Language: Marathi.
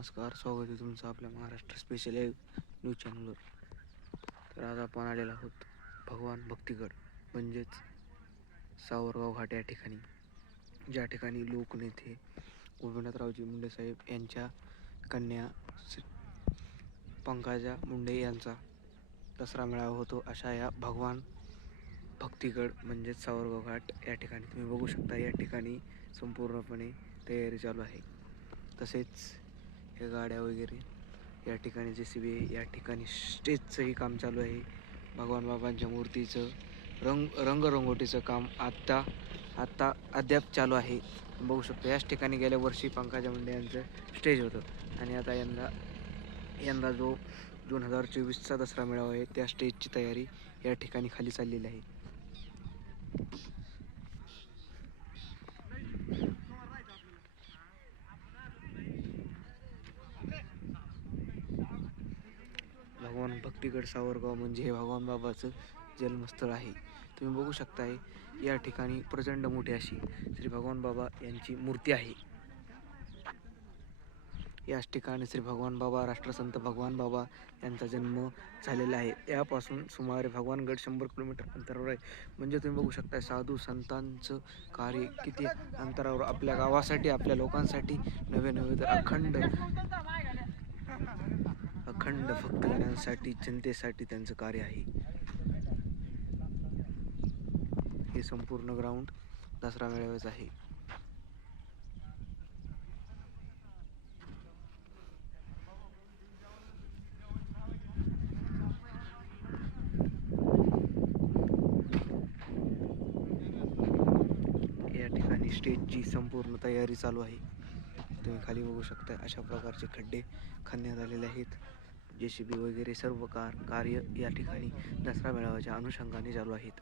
नमस्कार स्वागत आहे तुमचं आपल्या महाराष्ट्र स्पेशल न्यूज चॅनलवर तर आज आपण आलेलो आहोत भगवान भक्तिगड म्हणजेच सावरगाव घाट या ठिकाणी. ज्या ठिकाणी लोकनेते गोपीनाथरावजी मुंडे साहेब यांच्या कन्या पंकजा मुंडे यांचा दसरा मेळावा होतो अशा या भगवान भक्तिगड म्हणजेच सावरगाव घाट या ठिकाणी तुम्ही बघू शकता. या ठिकाणी संपूर्णपणे तयारी चालू आहे. तसेच या गाड्या वगैरे या ठिकाणी जे सी बी या ठिकाणी स्टेजचंही काम चालू आहे. भगवान बाबांच्या मूर्तीचं रंग रंगरंगोटीचं काम आत्ता आत्ता अद्याप चालू आहे. बघू शकतो याच ठिकाणी गेल्या वर्षी पंकजा मुंडे यांचं स्टेज होतं. आणि आता यंदा यंदा जो दोन हजार चोवीसचा दसरा मेळावा आहे त्या स्टेजची तयारी या ठिकाणी खाली चाललेली आहे. भगवान भक्तिगड सावरगाव म्हणजे हे भगवान बाबाचं जन्मस्थळ आहे. तुम्ही बघू शकताय या ठिकाणी प्रचंड मोठी अशी श्री भगवान बाबा यांची मूर्ती आहे. याच ठिकाणी श्री भगवान बाबा राष्ट्रसंत भगवान बाबा यांचा जन्म झालेला आहे. यापासून सुमारे भगवानगड शंभर किलोमीटर अंतरावर आहे. म्हणजे तुम्ही बघू शकता साधू संतांचं कार्य किती अंतरावर आपल्या गावासाठी आपल्या लोकांसाठी नवे नवे तर अखंड अखंड भक्तगणांसाठी जनतेसाठी त्यांचं कार्य आहे. हे संपूर्ण ग्राउंड दसरा मेळाव्याचं आहे. या ठिकाणी स्टेजची संपूर्ण तयारी चालू आहे. तुम्ही खाली बघू शकता अशा प्रकारचे खड्डे खणण्यात आलेले आहेत. जे सी बी वगैरे सर्व कार कार्य या ठिकाणी दसरा मेळाव्याच्या अनुषंगाने चालू आहेत.